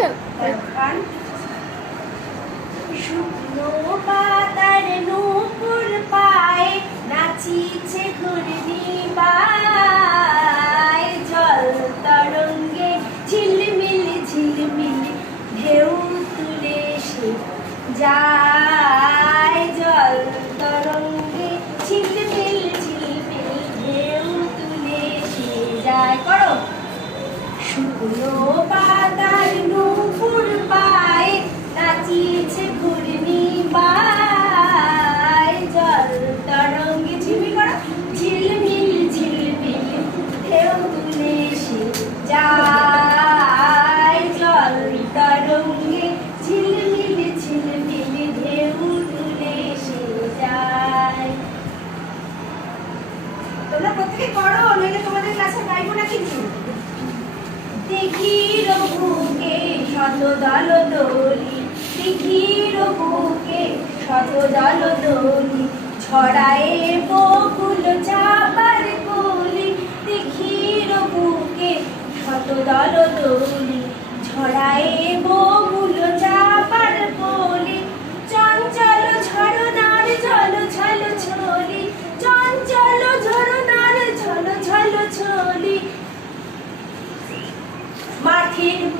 গান শুকনো পাতার নূপুর পায়ে শুকনো পাতায় নুপুর পায়ে নাচিয়েছে দিঘির বুকে শত দল দিঘির বুকে শত দল, ছড়ায়ে বকুল চাপার কলি দিঘির বুকে শত দল, ছড়ায়ে বকুল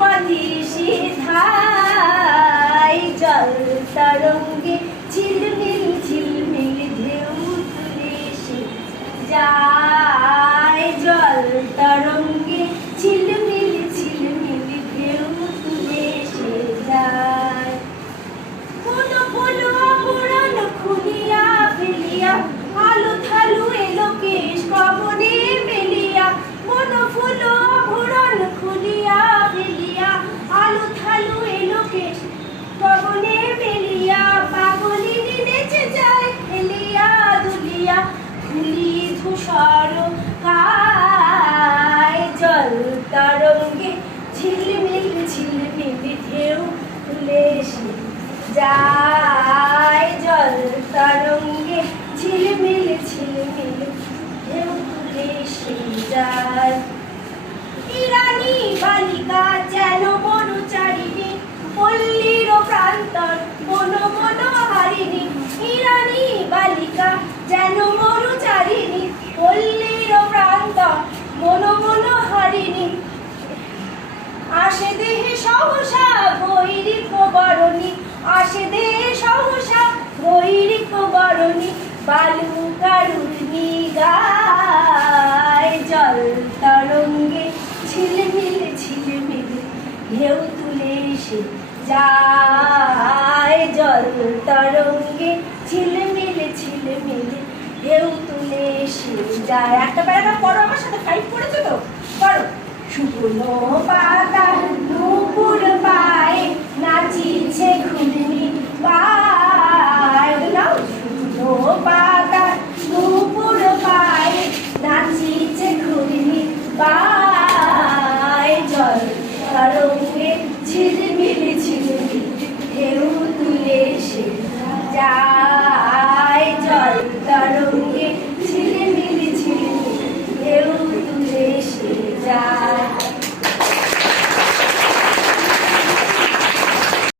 মাটির পদিশে এলো কেশ কবনে মেলিয়া পাগলিনী নেচে যায় ধূসর কায় জল তরঙ্গে ঝিলমিল ঝিলমিল ঢেউ তুলে সে যায় জল তরঙ্গে ঝিলমিল ঝিলমিল ঢেউ তুলে সে যায় ইরানি বালিকা যেন মনুচারিণী পল্লীর প্রান্তর মন মন হারিণী ইরানি বালিকা যেন মনুচারিণী পল্লীর প্রান্তর মন মন হারিণী আসে দেহে সহসা বৈরিক বরণী আসে দেহে সহসা বৈরিক বরণী বালু কারুণী গায় জল তরঙ্গে ঝিলমিল ঝিলমিল ঢেউ তুলে এসে যায় জল তরঙ্গে ঝিলমিল ঝিলমিল ঢেউ তুলে এসে যায়। একটা প্যারাগ্রাফ পড়ো আমার সাথে ফাইট করেছ তো? পড়ো শুকনো